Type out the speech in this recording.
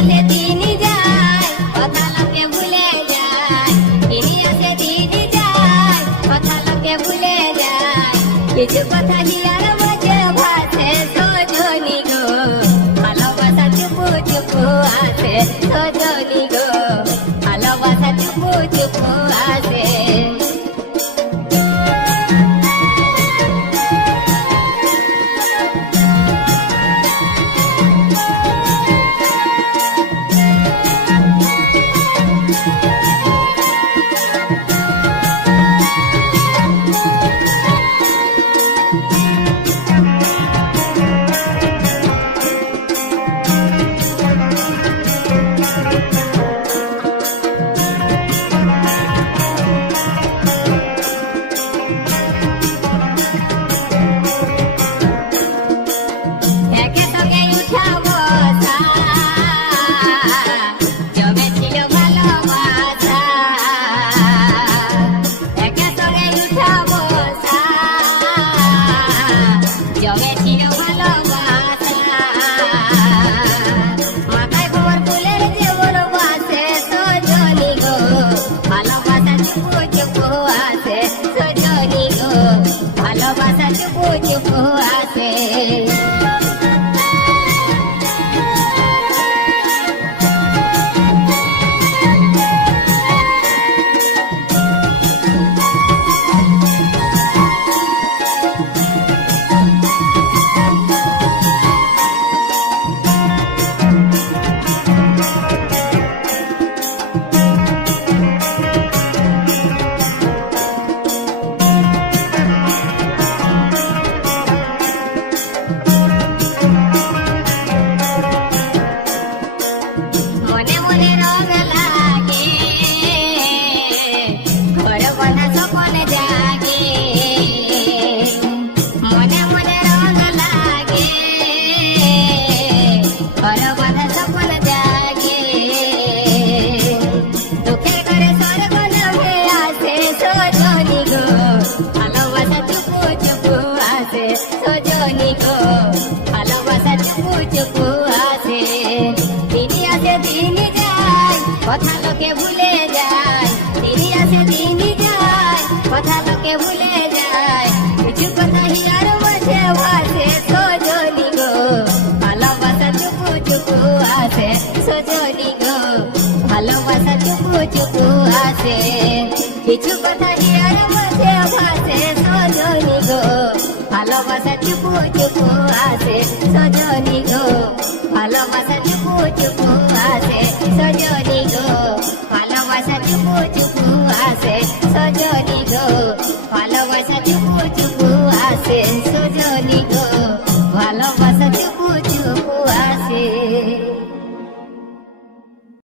আসে দিন যায় কথা লোকে ভুলে যায়, তিনি আসে দিন যায় কথা লোকে ভুলে যায়, কিছু কথা হিয়ার মাঝে ভাসে সজনী গো, ভালোবাসা চুপু চুপু আসে সজনী গো, ভালোবাসা চুপু চুপু আসে। ভালোবাসা চুপু চুপু আসে। মনে মনে রং লাগে ঘর বাঁধা স্বপ্ন জাগে, মনে মনে রং লাগে ঘর বাঁধা স্বপ্ন জাগে, দুঃখের ঘরে স্বর্গ নামে আসে সজনী গো, ভালোবাসা চুপু চুপু আসে সজনী গো, ভালোবাসা চুপু চুপু আসে, তিনি আসে দিন যায় কথা লোকে ভুলে যায়, তিনি আসে দিন যায় কথা লোকে ভুলে যায়, কিছু কথা হিয়ার মাঝে ভাসে সজনী গো, ভালোবাসা চুপু চুপু আসে সজনী গো, ভালোবাসা চুপু চুপু আসে, কিছু কথা হিয়ার মাঝে ভাসে সজনী গো, ভালোবাসা চুপু চুপু আসে সজনী গো, ভালোবাসা চুপু চুপু আসে সজনী গো, ভালোবাসা চুপু চুপু আসে সজনী গো, ভালোবাসা চুপু চুপু